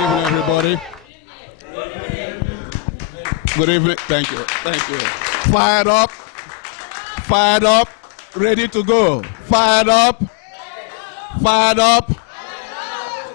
evening, everybody. Good evening. Thank you. Thank you. Fired up, ready to go. Fired up.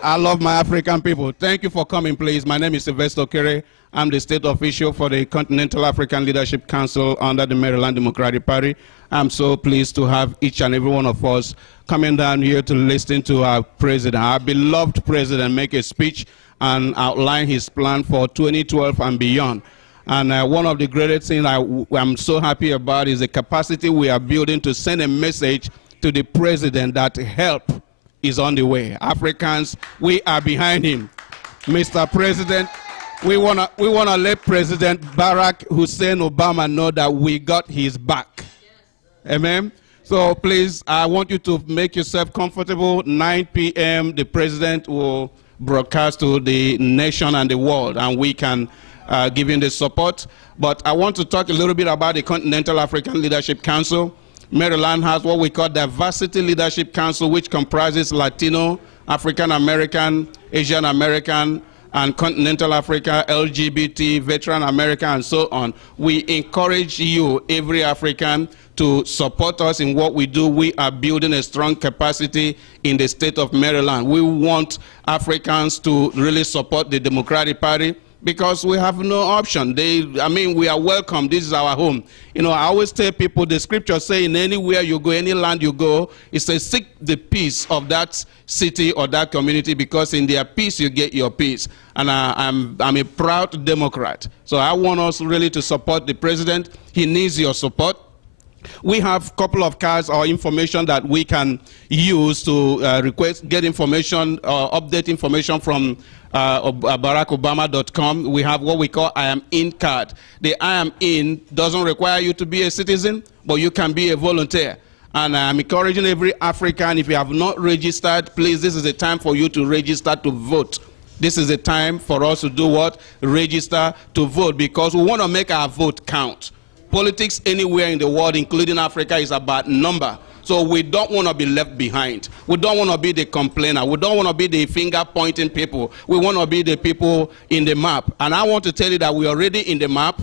I love my African people. Thank you for coming, please. My name is Sylvester Okere. I'm the state official for the Continental African Leadership Council under the Maryland Democratic Party. I'm so pleased to have each and every one of us coming down here to listen to our president, our beloved president, make a speech and outline his plan for 2012 and beyond. And one of the greatest things I'm so happy about is the capacity we are building to send a message to the president that help is on the way. Africans, we are behind him. Mr. President, we wanna let President Barack Hussein Obama know that we got his back. Amen. So please, I want you to make yourself comfortable. 9 p.m. the president will broadcast to the nation and the world, and we can give him the support. But I want to talk a little bit about the Continental African Leadership Council. Maryland has what we call Diversity Leadership Council, which comprises Latino, African American, Asian American, and Continental Africa, LGBT, Veteran America, and so on. We encourage you, every African, to support us in what we do. We are building a strong capacity in the state of Maryland. We want Africans to really support the Democratic Party because we have no option. We are welcome. This is our home. You know, I always tell people, the scripture saying anywhere you go, any land you go, it says seek the peace of that city or that community, because in their peace you get your peace. And I'm a proud Democrat. So I want us really to support the president. He needs your support. We have a couple of cards or information that we can use to get information, update information from BarackObama.com. We have what we call I Am In card. The I Am In doesn't require you to be a citizen, but you can be a volunteer. And I'm encouraging every African, if you have not registered, please, this is the time for you to register to vote. This is the time for us to do what? Register to vote, because we want to make our vote count. Politics anywhere in the world, including Africa, is about number. So we don't want to be left behind. We don't want to be the complainer. We don't want to be the finger-pointing people. We want to be the people in the map. And I want to tell you that we're already in the map,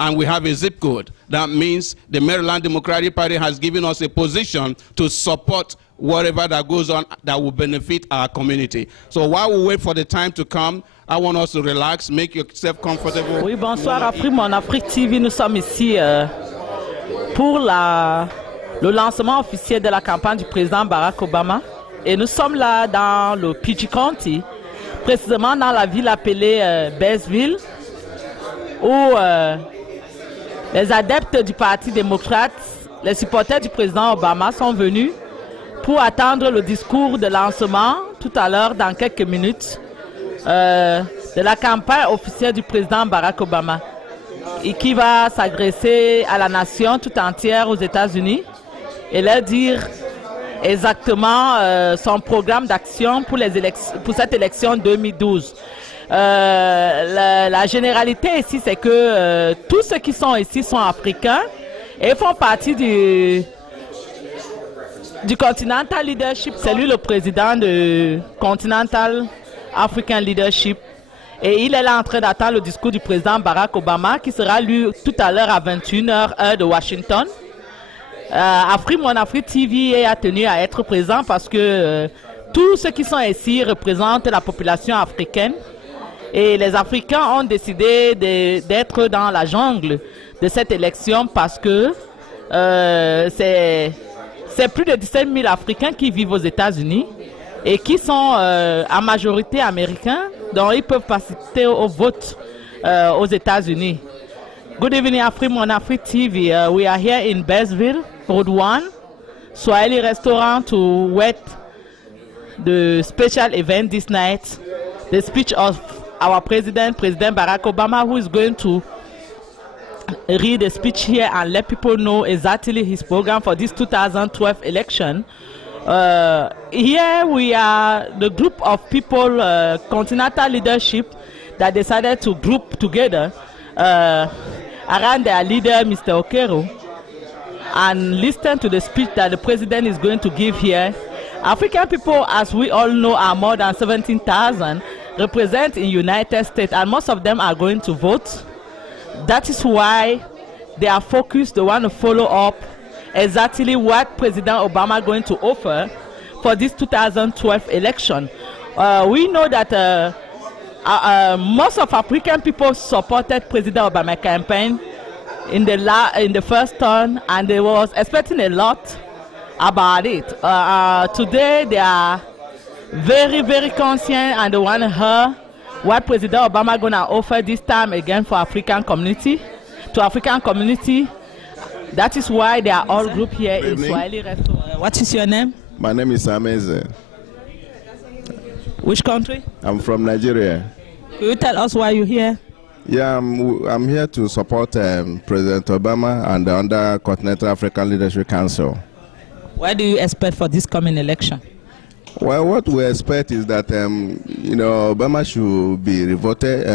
and we have a zip code. That means the Maryland Democratic Party has given us a position to support whatever that goes on that will benefit our community. So while we wait for the time to come, I want us to relax, make yourself comfortable. Oui, bonsoir Afrique, mon Afrique TV. Nous sommes ici pour le lancement officiel de la campagne du président Barack Obama. Et nous sommes là dans le PG County, précisément dans la ville appelée Bassville, où les adeptes du Parti démocrate, les supporters du président Obama sont venus pour attendre le discours de lancement tout à l'heure, dans quelques minutes, de la campagne officielle du président Barack Obama, et qui va s'adresser à la nation tout entière aux États-Unis et leur dire exactement son programme d'action pour cette élection 2012. La généralité ici, c'est que tous ceux qui sont ici sont africains et font partie du Continental Leadership. C'est lui le président de Continental African Leadership. Et il est là en train d'attendre le discours du président Barack Obama, qui sera lu tout à l'heure à 21h heure de Washington. Afrique, mon Afrique TV a tenu à être présent parce que tous ceux qui sont ici représentent la population africaine. Et les Africains ont décidé d'être dans la jungle de cette élection parce que c'est plus de 17 000 Africains qui vivent aux États-Unis et qui sont en majorité américains, donc ils peuvent participer au vote aux États-Unis. Good evening, Afrique, mon Afrique TV. We are here in Bassville, Road 1, Swahili restaurant to wait the special event this night, the speech of our President Barack Obama, who is going to read a speech here and let people know exactly his program for this 2012 election. Here we are the group of people, Continental Leadership, that decided to group together around their leader, Mr. Okero, and listen to the speech that the president is going to give here. African people, as we all know, are more than 17,000, represent in United States, and most of them are going to vote. That is why they are focused. They want to follow up exactly what President Obama is going to offer for this 2012 election. We know that most of African people supported President Obama's campaign in the first turn, and they was expecting a lot about it. Today they are very, very conscient, and they want to hear what President Obama is going to offer this time again for African community, to African community. That is why they are all grouped here in Swahili restaurant. What is your name? My name is Ameze. Which country? I'm from Nigeria. Will you tell us why you're here? Yeah, I'm here to support President Obama and the Under-Continental African Leadership Council. What do you expect for this coming election? Well, what we expect is that Obama should be voted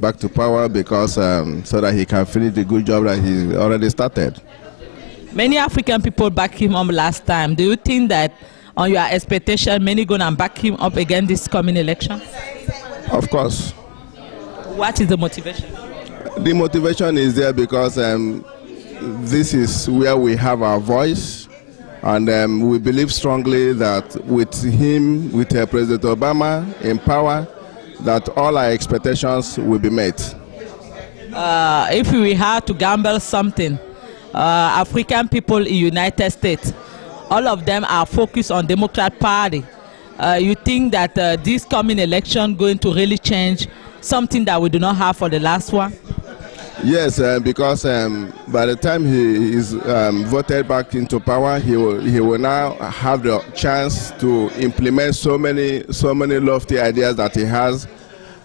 back to power, because so that he can finish the good job that he already started. Many African people backed him up last time. Do you think that, on your expectation, many gonna back him up again this coming election? Of course. What is the motivation? The motivation is there because this is where we have our voice. And we believe strongly that with him, with President Obama in power, that all our expectations will be met. If we have to gamble something, African people in United States, all of them are focused on Democrat Party. You think that this coming election going to really change something that we do not have for the last one? Yes, because by the time he is voted back into power, he will now have the chance to implement so many lofty ideas that he has,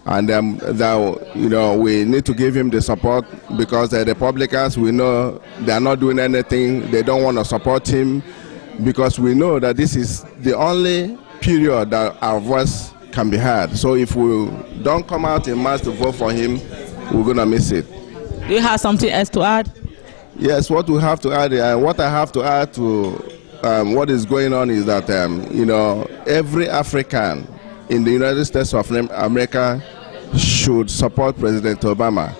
and that we need to give him the support, because the Republicans, we know they are not doing anything. They don't want to support him, because we know that this is the only period that our voice can be heard. So if we don't come out in mass to vote for him, we're gonna miss it. Do you have something else to add? Yes, what we have to add, what I have to add to what is going on is that, every African in the United States of America should support President Obama.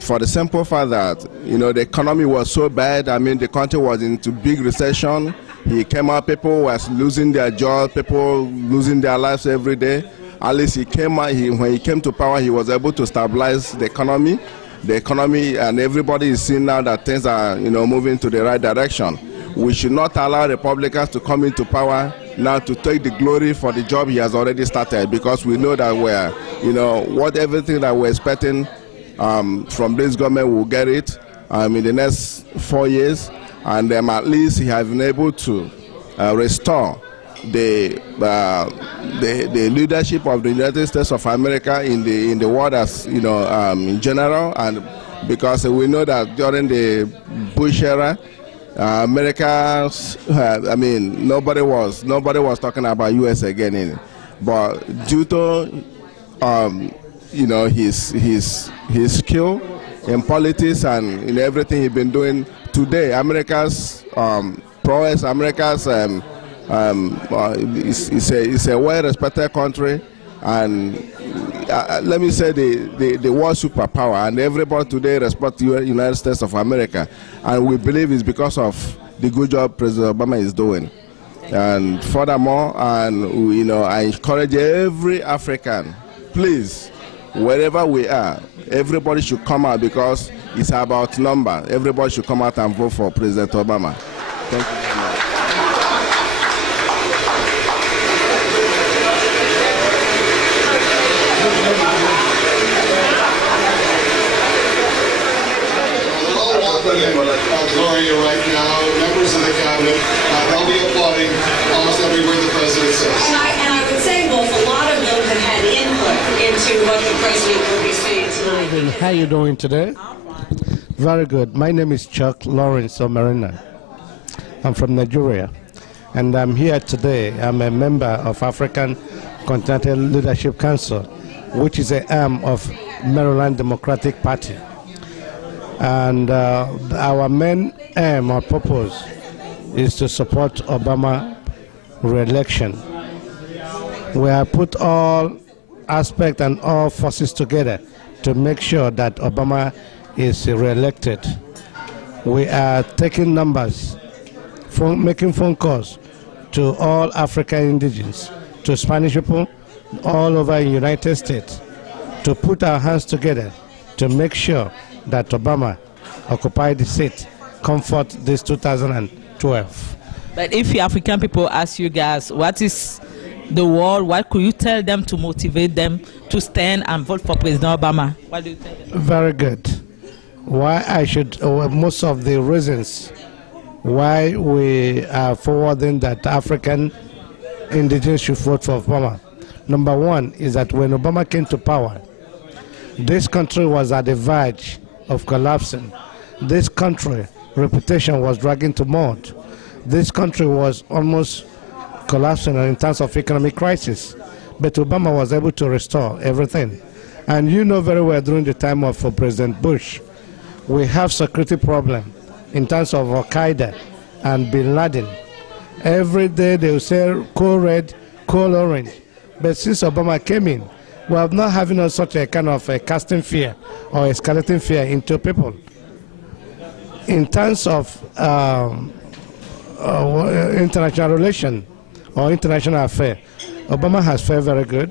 For the simple fact that, the economy was so bad. I mean, the country was into big recession. He came out, people were losing their jobs, people losing their lives every day. At least he came out, when he came to power, he was able to stabilize the economy. And everybody is seeing now that things are, moving to the right direction. We should not allow Republicans to come into power now to take the glory for the job he has already started, because we know that everything that we're expecting from this government, will get it in the next 4 years, and at least he has been able to restore the leadership of the United States of America in the world, as in general, and because we know that during the Bush era, Americans, nobody was talking about U.S. again, but due to his skill in politics and in everything he's been doing, today America's prowess, America's it's a well-respected country, and let me say the world superpower, and everybody today respects the United States of America, and we believe it's because of the good job President Obama is doing. And furthermore, I encourage every African, please, wherever we are, everybody should come out, because it's about number. Everybody should come out and vote for President Obama. Thank you very much. Gloria right now, members of the cabinet, they'll be applauding almost every word the president says. And I would say, Wolf, a lot of them have had input into what the president will be saying tonight. How are you doing today? Very good. My name is Chuck Lawrence Omarina. I'm from Nigeria, and I'm here today. I'm a member of African Continental Leadership Council, which is an arm of Maryland Democratic Party. And our main aim or purpose is to support Obama re-election. We have put all aspects and all forces together to make sure that Obama is re-elected. We are taking numbers, making phone calls to all African indigenes, to Spanish people all over the United States, to put our hands together to make sure that Obama occupy the seat, comfort this 2012. But if the African people ask you guys, what is the word, what could you tell them to motivate them to stand and vote for President Obama? What do you think? Very good. Why I should, most of the reasons why we are forwarding that African indigenous should vote for Obama. Number one is that when Obama came to power, this country was at the verge of collapsing. This country reputation was dragging to mud. This country was almost collapsing in terms of economic crisis. But Obama was able to restore everything. And you know very well during the time of President Bush, we have security problem in terms of Al-Qaeda and Bin Laden. Every day they will say code red, code orange. But since Obama came in, we have not having such a kind of a casting fear or escalating fear into people. In terms of international relation or international affair, Obama has fared very good.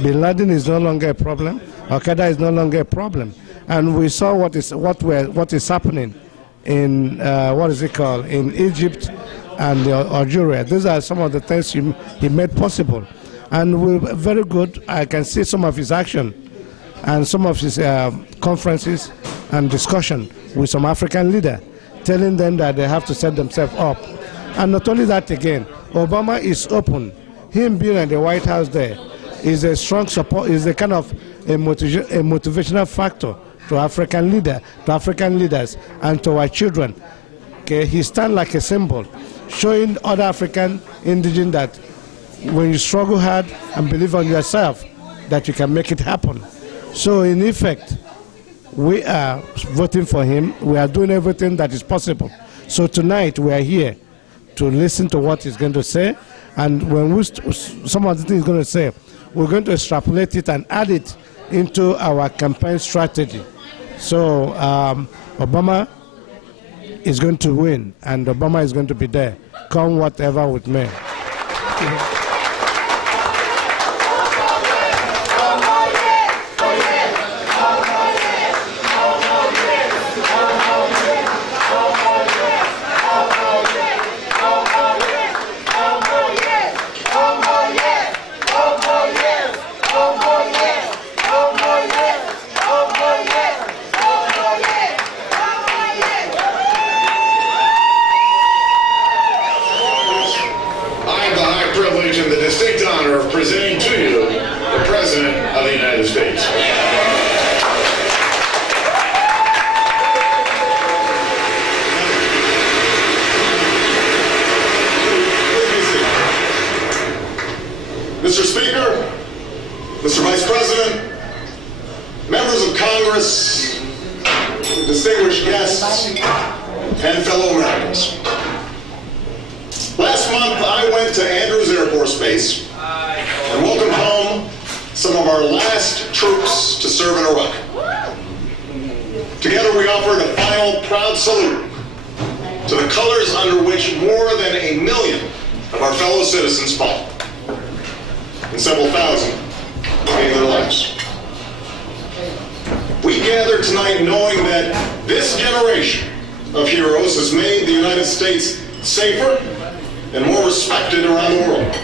Bin Laden is no longer a problem. Al-Qaeda is no longer a problem. And we saw what is happening in in Egypt and Algeria. These are some of the things he made possible. And we're very good. I can see some of his action and some of his conferences and discussion with some African leaders, telling them that they have to set themselves up. And not only that again, Obama is open. Him being in the White House there is a strong support, is a kind of a motivational factor to African leaders and to our children. Okay, he stands like a symbol, showing other African indigenes that when you struggle hard and believe on yourself, that you can make it happen. So in effect, we are voting for him. We are doing everything that is possible. So tonight we are here to listen to what he's going to say, and when some of the things he's going to say, we're going to extrapolate it and add it into our campaign strategy. So Obama is going to win, and Obama is going to be there, come whatever with me. Presenting to you the President of the United States. Mr. Speaker, Mr. Vice President, members of Congress, distinguished guests, and fellow Americans. Last month, I went to Andrews Air Force Base and welcomed home some of our last troops to serve in Iraq. Together we offered a final proud salute to the colors under which more than 1 million of our fellow citizens fought, and several thousand gave their lives. We gather tonight knowing that this generation of heroes has made the United States safer and more respected around the world.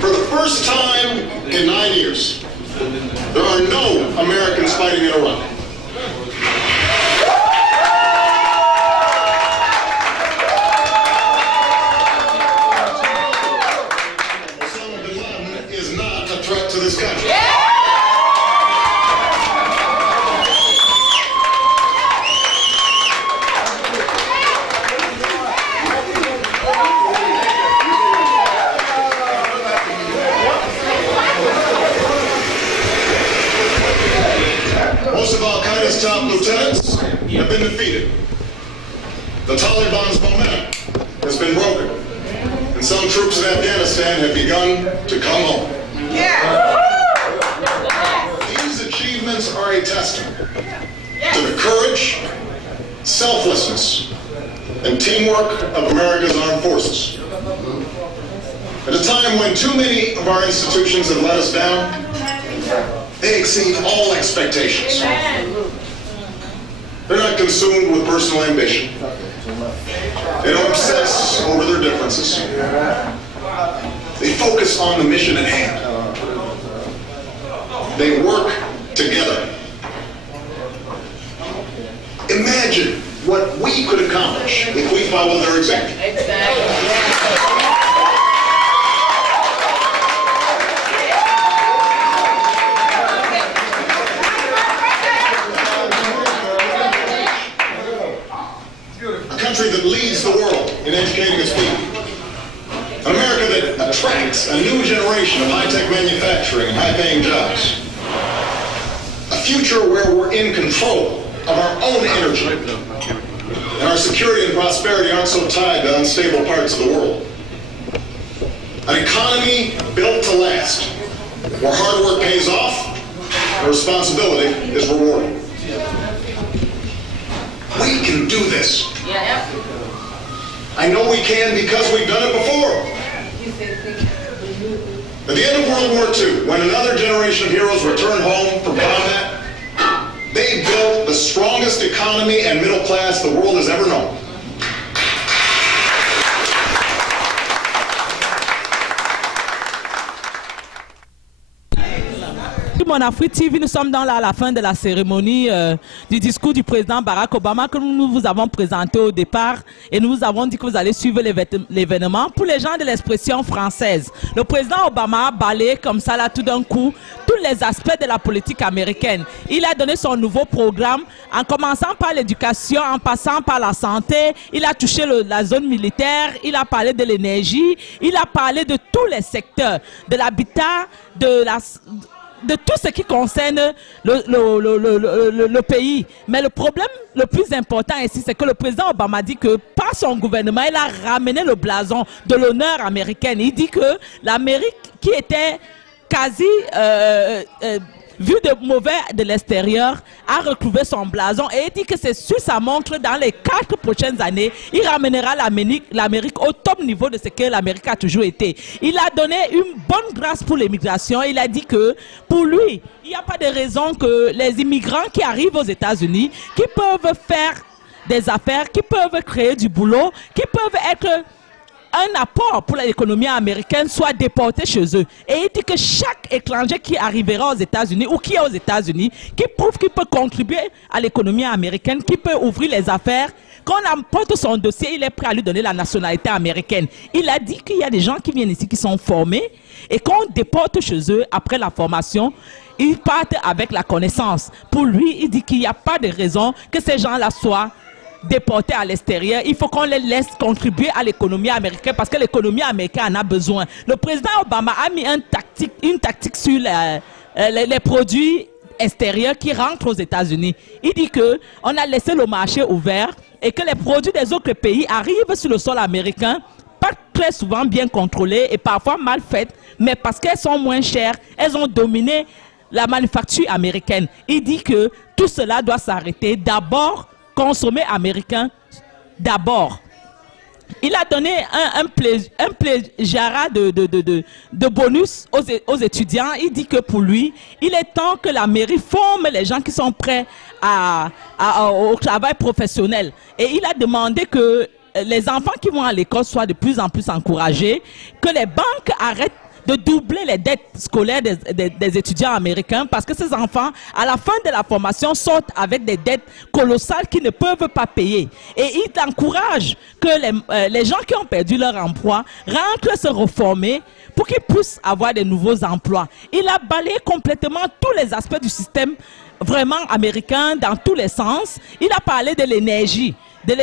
For the first time in 9 years, there are no Americans fighting in Iraq. been defeated. The Taliban's momentum has been broken, and some troops in Afghanistan have begun to come home. These achievements are a testament to the courage, selflessness, and teamwork of America's armed forces. At a time when too many of our institutions have let us down, they exceed all expectations. They're not consumed with personal ambition. They don't obsess over their differences. They focus on the mission at hand. They work together. Imagine what we could accomplish if we followed their example. A country that leads the world in educating its people. An America that attracts a new generation of high-tech manufacturing and high-paying jobs. A future where we're in control of our own energy. And our security and prosperity aren't so tied to unstable parts of the world. An economy built to last, where hard work pays off and responsibility is rewarded. We can do this. I know we can because we've done it before. At the end of World War II, when another generation of heroes returned home from combat, they built the strongest economy and middle class the world has ever known. Mon Afrique TV, nous sommes à la fin de la cérémonie du discours du président Barack Obama que nous vous avons présenté au départ et nous vous avons dit que vous allez suivre l'événement. Pour les gens de l'expression française, le président Obama a balayé comme ça là tout d'un coup tous les aspects de la politique américaine. Il a donné son nouveau programme en commençant par l'éducation, en passant par la santé, il a touché la zone militaire, il a parlé de l'énergie, il a parlé de tous les secteurs, de l'habitat, de tout ce qui concerne le pays. Mais le problème le plus important ici, c'est que le président Obama dit que par son gouvernement, il a ramené le blason de l'honneur américain. Il dit que l'Amérique qui était quasi vu de mauvais de l'extérieur, a retrouvé son blason et il dit que c'est sur sa montre dans les 4 prochaines années, il ramènera l'Amérique au top niveau de ce que l'Amérique a toujours été. Il a donné une bonne grâce pour l'immigration. Il a dit que pour lui, il n'y a pas de raison que les immigrants qui arrivent aux États-Unis, qui peuvent faire des affaires, qui peuvent créer du boulot, qui peuvent être un apport pour l'économie américaine soit déporté chez eux. Et il dit que chaque étranger qui arrivera aux États-Unis ou qui est aux États-Unis, qui prouve qu'il peut contribuer à l'économie américaine, qui peut ouvrir les affaires, quand on apporte son dossier, il est prêt à lui donner la nationalité américaine. Il a dit qu'il y a des gens qui viennent ici qui sont formés et quand on déporte chez eux après la formation, ils partent avec la connaissance. Pour lui, il dit qu'il n'y a pas de raison que ces gens-là soient déportés à l'extérieur. Il faut qu'on les laisse contribuer à l'économie américaine parce que l'économie américaine en a besoin. Le président Obama a mis une tactique sur les produits extérieurs qui rentrent aux États-Unis. Il dit qu'on a laissé le marché ouvert et que les produits des autres pays arrivent sur le sol américain, pas très souvent bien contrôlés et parfois mal faites, mais parce qu'elles sont moins chères, elles ont dominé la manufacture américaine. Il dit que tout cela doit s'arrêter. D'abord, consommer américain d'abord. Il a donné un plégiarat de bonus aux étudiants. Il dit que pour lui, il est temps que la mairie forme les gens qui sont prêts au travail professionnel. Et il a demandé que les enfants qui vont à l'école soient de plus en plus encouragés, que les banques arrêtent de doubler les dettes scolaires des étudiants américains parce que ces enfants, à la fin de la formation, sortent avec des dettes colossales qu'ils ne peuvent pas payer. Et il encourage que les gens qui ont perdu leur emploi rentrent se reformer pour qu'ils puissent avoir de nouveaux emplois. Il a balayé complètement tous les aspects du système vraiment américain dans tous les sens. Il a parlé de l'énergie, de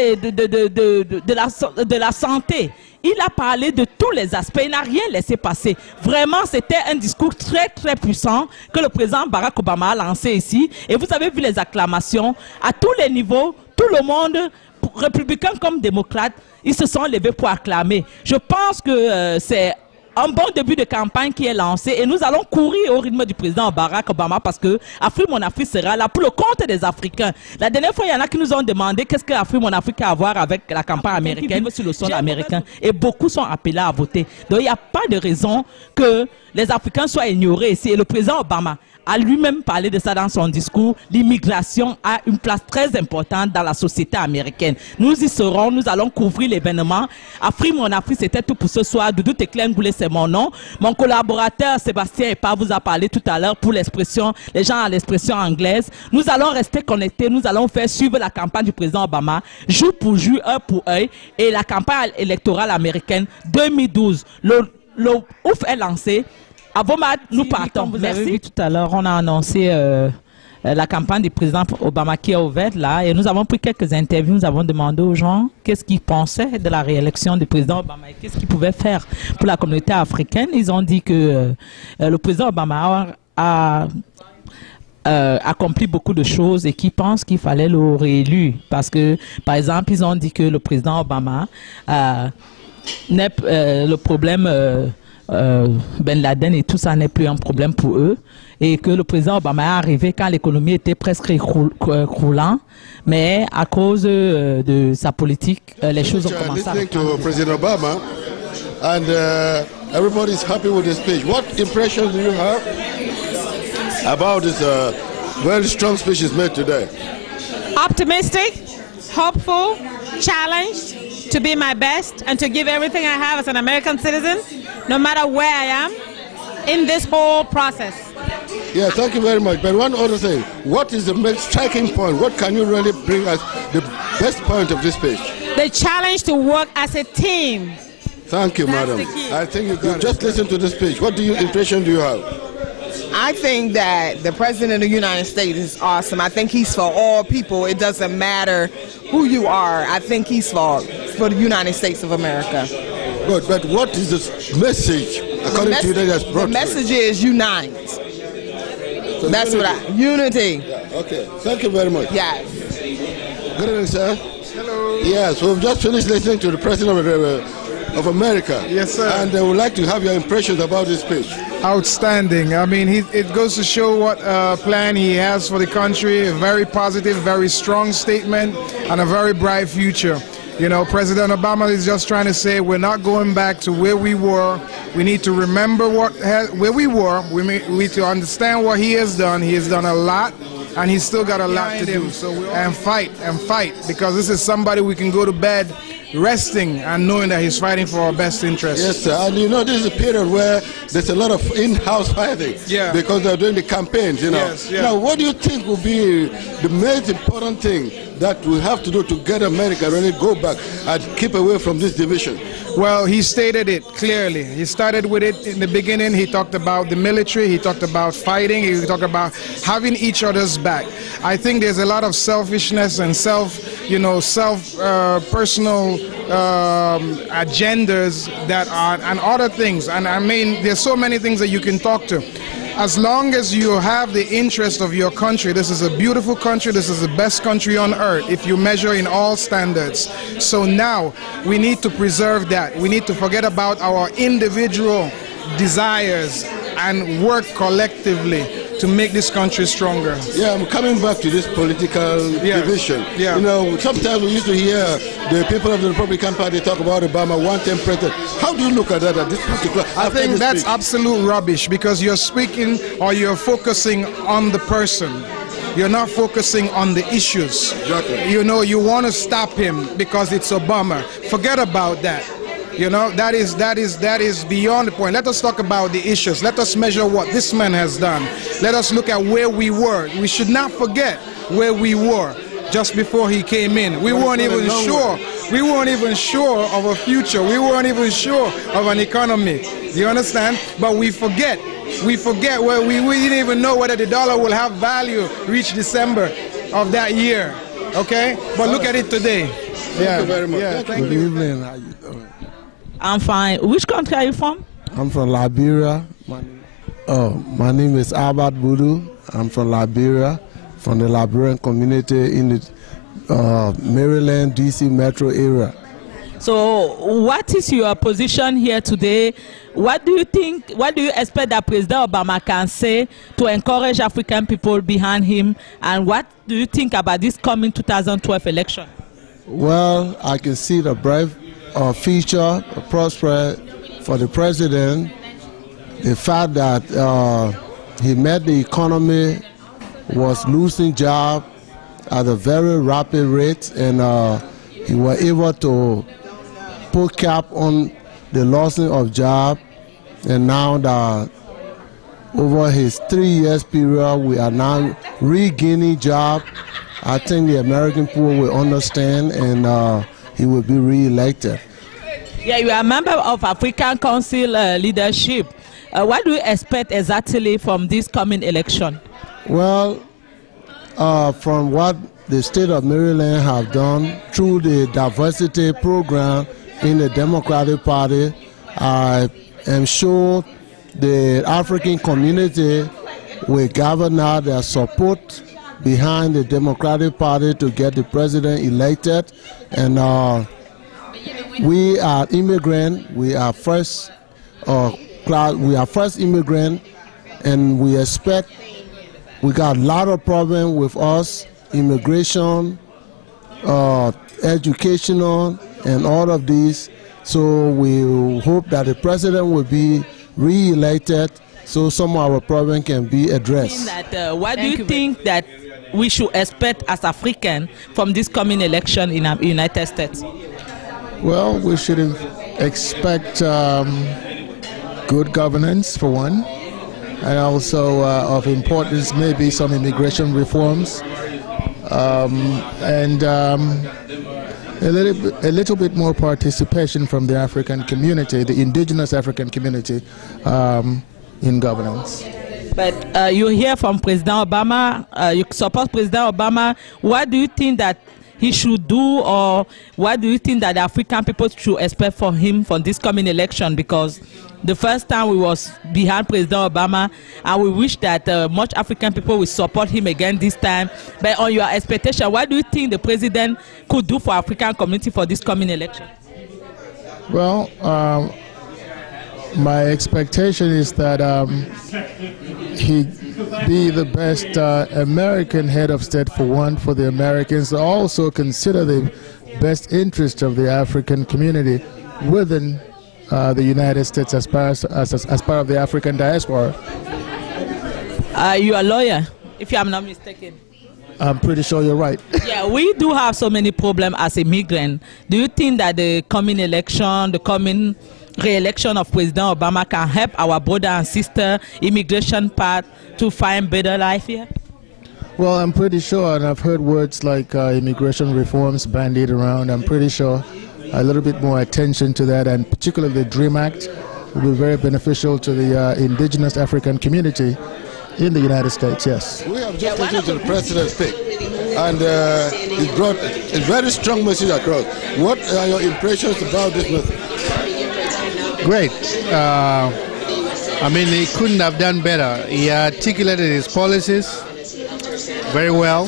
la santé. Il a parlé de tous les aspects, il n'a rien laissé passer. Vraiment, c'était un discours très, très puissant que le président Barack Obama a lancé ici. Et vous avez vu les acclamations à tous les niveaux. Tous tout le monde, républicains comme démocrates, ils se sont levés pour acclamer. Je pense que c'est un bon début de campagne qui est lancé et nous allons courir au rythme du président Barack Obama parce que Afrique Mon Afrique sera là pour le compte des Africains. La dernière fois, il y en a qui nous ont demandé qu'est-ce que Afrique Mon Afrique a à voir avec la campagne américaine sur le sol américain et beaucoup sont appelés à voter. Donc il n'y a pas de raison que les Africains soient ignorés ici et le président Obama a lui-même parlé de ça dans son discours. L'immigration a une place très importante dans la société américaine. Nous y serons, nous allons couvrir l'événement. Afrique Mon Afrique, c'était tout pour ce soir. Doudou Teclen Goulet, c'est mon nom. Mon collaborateur Sébastien Epa vous a parlé tout à l'heure pour l'expression, les gens à l'expression anglaise. Nous allons rester connectés, nous allons faire suivre la campagne du président Obama, jour pour jour, œil pour œil, et la campagne électorale américaine 2012. Le ouf est lancé. Avomad, nous partons. Vous avez vu tout à l'heure, on a annoncé la campagne du président Obama qui est ouverte là et nous avons pris quelques interviews, nous avons demandé aux gens qu'est-ce qu'ils pensaient de la réélection du président Obama et qu'est-ce qu'ils pouvaient faire pour la communauté africaine. Ils ont dit que le président Obama a accompli beaucoup de choses et qui pensent qu'il fallait le réélu parce que, par exemple, ils ont dit que le président Obama n'est le problème Ben Laden et tout ça n'est plus un problème pour eux et que le président Obama est arrivé quand l'économie était presque croulant, mais à cause de sa politique, les choses ont commencé à to President Obama and everybody is happy with his speech. What impression do you have about this very strong speech he's made today? Optimistic, hopeful, challenged to be my best and to give everything I have as an American citizen, no matter where I am, in this whole process. Yeah, thank you very much. But one other thing, what is the most striking point? What can you really bring us the best point of this speech? The challenge to work as a team. Thank you, madam. I think you just listen to the speech. What impression do you have? I think that the President of the United States is awesome. I think he's for all people. It doesn't matter who you are. I think he's for the United States of America. Good, but what is the message, according to you, that has brought the message is unite. So that's unity. Unity. Yeah, okay, thank you very much. Yes. Good evening, sir. Hello. Yes, we've just finished listening to the President of America. Yes, sir. And I would like to have your impressions about this speech. Outstanding. I mean, it goes to show what plan he has for the country. A very positive, very strong statement, and a very bright future. You know, President Obama is just trying to say we're not going back to where we were. We need to remember where we were. We need to understand what he has done. He has done a lot, and he's still got a lot to do. So and fight, because this is somebody we can go to bed resting and knowing that he's fighting for our best interests. Yes, sir. And you know, this is a period where there's a lot of in-house fighting. Yeah. Because they're doing the campaigns, you know. Yes, yeah. Now, what do you think will be the most important thing that we have to do to get America really go back and keep away from this division? Well, he stated it clearly. He started with it in the beginning. He talked about the military. He talked about fighting. He talked about having each other's back. I think there's a lot of selfishness and personal agendas that are, and other things. And I mean, there's so many things that you can talk to. As long as you have the interest of your country, this is a beautiful country, this is the best country on earth if you measure in all standards. So now we need to preserve that. We need to forget about our individual desires and work collectively to make this country stronger. Yeah, I'm coming back to this political division. Yeah. You know, sometimes we used to hear the people of the Republican Party talk about Obama one-term president. How do you look at that at this particular? I think that's absolute rubbish because you're speaking or you're focusing on the person. You're not focusing on the issues. Exactly. You know, you want to stop him because it's Obama. Forget about that. You know, that is beyond the point. Let us talk about the issues. Let us measure what this man has done. Let us look at where we were. We should not forget where we were just before he came in. We weren't even sure. We weren't even sure of a future. We weren't even sure of an economy. Do you understand? But we forget. We forget where we didn't even know whether the dollar will have value reach December of that year. Okay? But look at it today. Thank you very much. Yeah, Good evening. How you doing? I'm fine. Which country are you from? I'm from Liberia. My name is Albert Boudou. I'm from Liberia, from the Liberian community in the Maryland, D.C. metro area. So what is your position here today? What do you think, what do you expect that President Obama can say to encourage African people behind him? And what do you think about this coming 2012 election? Well, I can see the bright future, a prospect for the president. The fact that he met the economy, was losing jobs at a very rapid rate, and he was able to put cap on the losing of jobs. And now that over his 3 years period, we are now regaining jobs. I think the American people will understand, and he will be re-elected. Yeah, you are a member of African Council leadership. What do you expect exactly from this coming election? Well, from what the state of Maryland have done through the diversity program in the Democratic Party, I am sure the African community will gather now their support behind the Democratic Party to get the president elected. And we are immigrants. We are first class. We are first immigrant, and we expect. We got a lot of problems with us: immigration, educational, and all of these. So we hope that the president will be re-elected, so some of our problems can be addressed. What do you think that we should expect as Africans from this coming election in the United States? Well, we should expect good governance, for one, and also of importance maybe some immigration reforms, and a little bit more participation from the African community, the indigenous African community, in governance. But you hear from President Obama, you support President Obama. What do you think that he should do, or what do you think that the African people should expect from him for this coming election? Because the first time we was behind President Obama, and we wish that much African people will support him again this time. But on your expectation, what do you think the president could do for African community for this coming election? Well, my expectation is that he be the best American head of state, for one, for the Americans, to also consider the best interest of the African community within the United States as part of the African diaspora. You are a lawyer, if I'm not mistaken. I'm pretty sure you're right. Yeah, we do have so many problems as immigrants. Do you think that the coming election, the coming re-election of President Obama can help our brother and sister immigration path to find better life here? Well, I'm pretty sure, and I've heard words like immigration reforms bandied around. I'm pretty sure a little bit more attention to that, and particularly the DREAM Act, will be very beneficial to the indigenous African community in the United States, yes. We have just listened to the president speak, and he brought a very strong message across. What are your impressions about this message? Great. I mean, he couldn't have done better. He articulated his policies very well.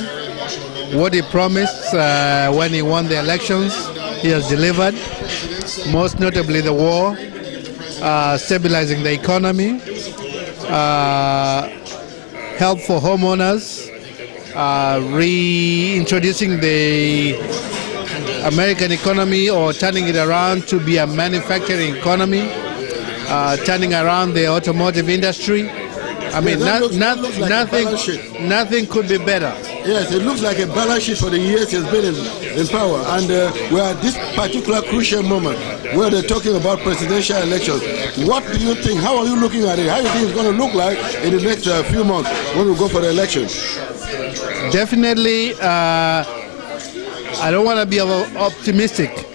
What he promised when he won the elections, he has delivered. Most notably the war, stabilizing the economy, help for homeowners, reintroducing the American economy, or turning it around to be a manufacturing economy, turning around the automotive industry. I mean, nothing could be better. Yes, it looks like a balance sheet for the years he's been in power. And we're at this particular crucial moment where they're talking about presidential elections. What do you think? How are you looking at it? How do you think it's going to look like in the next few months when we go for the election? Definitely, I don't want to be optimistic,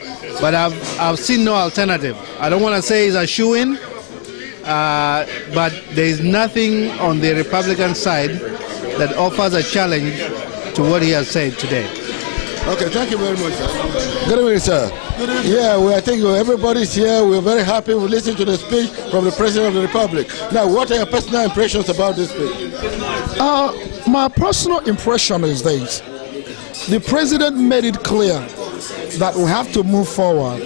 but I've seen no alternative. I don't want to say it's a shoo-in, but there is nothing on the Republican side that offers a challenge to what he has said today. Okay, thank you very much, sir. Good evening, sir. Yeah, I think everybody's here. We're very happy. We listened to the speech from the President of the Republic. Now, what are your personal impressions about this speech? My personal impression is this. the president made it clear that we have to move forward.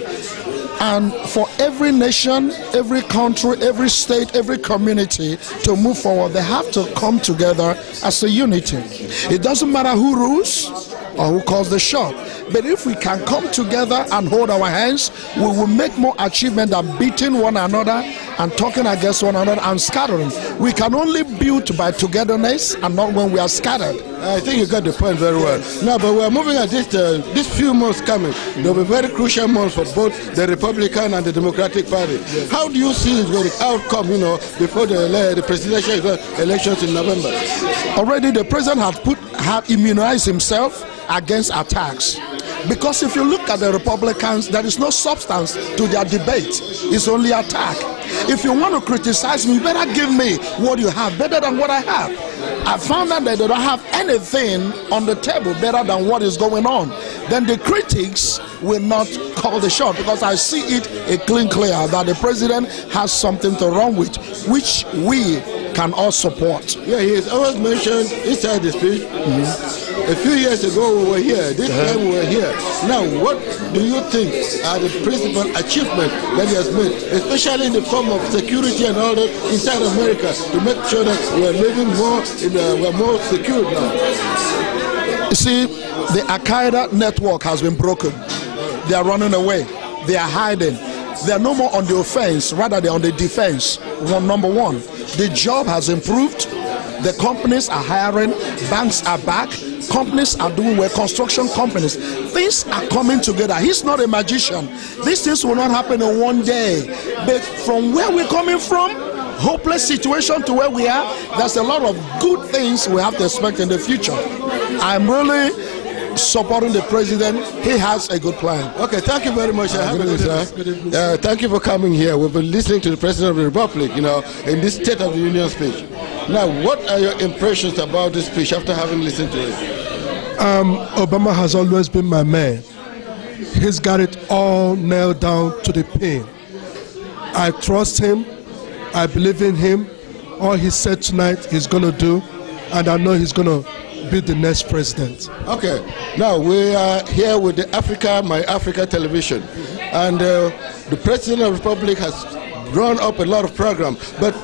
And for every nation, every country, every state, every community to move forward, they have to come together as a unity. It doesn't matter who rules or who calls the shot. But if we can come together and hold our hands, we will make more achievement than beating one another and talking against one another and scattering. We can only build by togetherness and not when we are scattered. I think you got the point very well. Now, but we're moving at this few months coming. There will be very crucial months for both the Republican and the Democratic Party. Yes. How do you see the outcome, before the presidential elections in November? Already the president had immunized himself against attacks. Because if you look at the Republicans, there is no substance to their debate. It's only attack. If you want to criticize me, you better give me what you have, better than what I have. I found out that they don't have anything on the table better than what is going on. Then the critics will not call the shot, because I see it a clear that the president has something to run with, which we can all support. Yeah, he has always mentioned inside the speech. A few years ago we were here, this time we were here. Now, what do you think are the principal achievements that he has made, especially in the form of security and all that inside America, to make sure that we are living more, we're more secure now? You see, the Al-Qaeda network has been broken. They are running away. They are hiding. They are no more on the offense, rather they're on the defense. Number one, the job has improved. The companies are hiring, banks are back, companies are doing well, construction companies. Things are coming together. He's not a magician. These things will not happen in one day. But from where we're coming from, hopeless situation to where we are, there's a lot of good things we have to expect in the future. I'm really supporting the president. He has a good plan. Okay, thank you very much. Thank you for coming here. We've been listening to the President of the Republic, in this State of the Union speech. Now, what are your impressions about this speech after having listened to it? Obama has always been my man. He's got it all nailed down to the pin. I trust him. I believe in him. All he said tonight he's going to do, and I know he's going to be the next president. Okay, now we are here with the My Africa television, and the President of the Republic has drawn up a lot of programs, but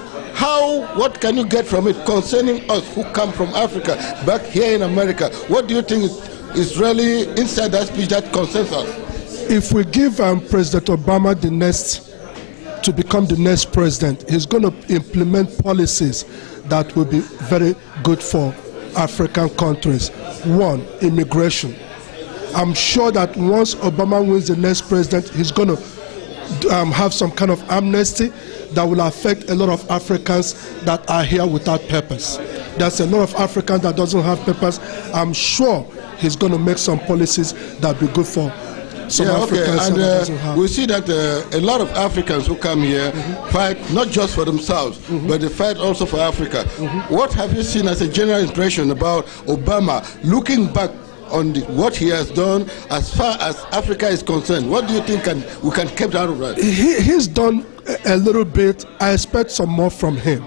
what can you get from it concerning us who come from Africa back here in America? What do you think is really inside that speech that concerns us? If we give President Obama to become the next president, he's going to implement policies that will be very good for African countries. One, immigration. I'm sure that once Obama wins the next president, he's going to have some kind of amnesty that will affect a lot of Africans that are here without papers. There's a lot of Africans that doesn't have papers. I'm sure he's going to make some policies that will be good for some Africans. And we see that a lot of Africans who come here fight not just for themselves, but they fight also for Africa. What have you seen as a general impression about Obama looking back on what he has done as far as Africa is concerned? What do you think we can keep out of that? He's done a little bit. I expect some more from him.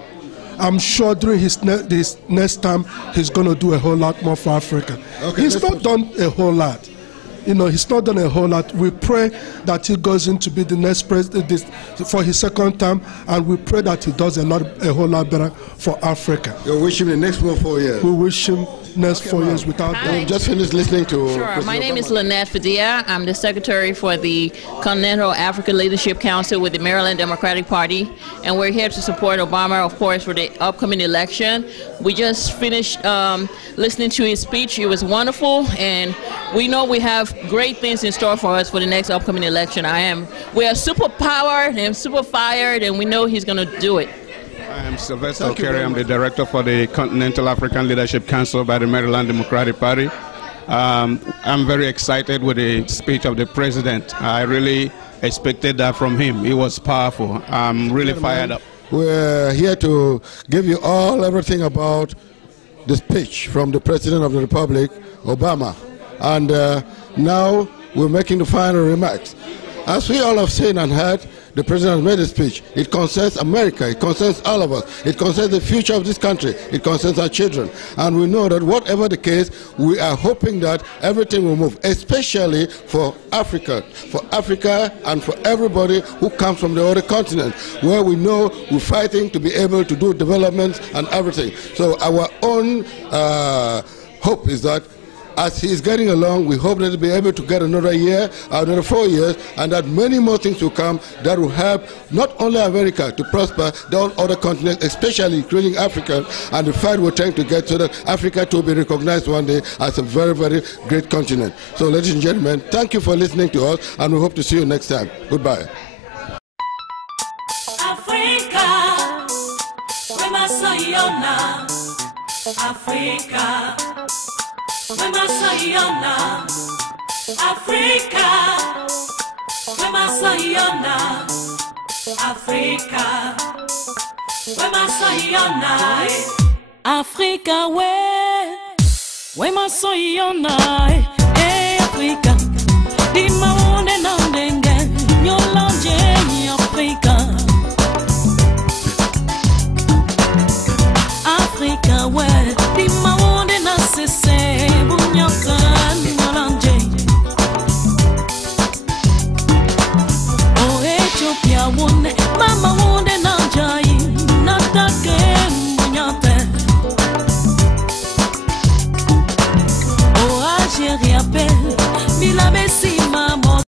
I'm sure during his next time he's going to do a whole lot more for Africa. Okay, he's not done a whole lot. He's not done a whole lot. We pray that he goes in to be the next president for his second term, and we pray that he does a whole lot better for Africa. You wish him the next 4 years. We wish him next 4 years without that. We've just finished listening to. Sure. My name is Lynette Fadia. I'm the secretary for the Continental Africa Leadership Council with the Maryland Democratic Party, and we're here to support Obama, of course, for the upcoming election. We just finished listening to his speech. It was wonderful, and we know we have great things in store for us for the next upcoming election. We are super powered and super fired, and we know he's going to do it. I am Sylvester Carey. I'm the director for the Continental African Leadership Council by the Maryland Democratic Party. I'm very excited with the speech of the president. I really expected that from him. He was powerful. I'm really fired up. We're here to give you everything about the speech from the President of the Republic, Obama. And now we're making the final remarks. As we all have seen and heard, the president has made a speech. It concerns America. It concerns all of us. It concerns the future of this country. It concerns our children. And we know that whatever the case, we are hoping that everything will move, especially for Africa and for everybody who comes from the other continent, where we know we're fighting to be able to do developments and everything. So our own hope is that as he's getting along, we hope that he'll be able to get another year, another 4 years, and that many more things will come that will help not only America to prosper, down other continents, especially including Africa, and the fight we're trying to get so that Africa to be recognized one day as a very, very great continent. So, ladies and gentlemen, thank you for listening to us, and we hope to see you next time. Goodbye. Africa, Africa. Wema sayona, Africa. Wema sayona, Africa. Wema sayona, Africa. Wema sayona, hey Africa. Di maone na ndenge, nyolanje ni Africa. Africa di maone na sese bunyakan nyolanje. O Ethiopia wone mama wone na jai na take bunyate. O Algeria belle bila besi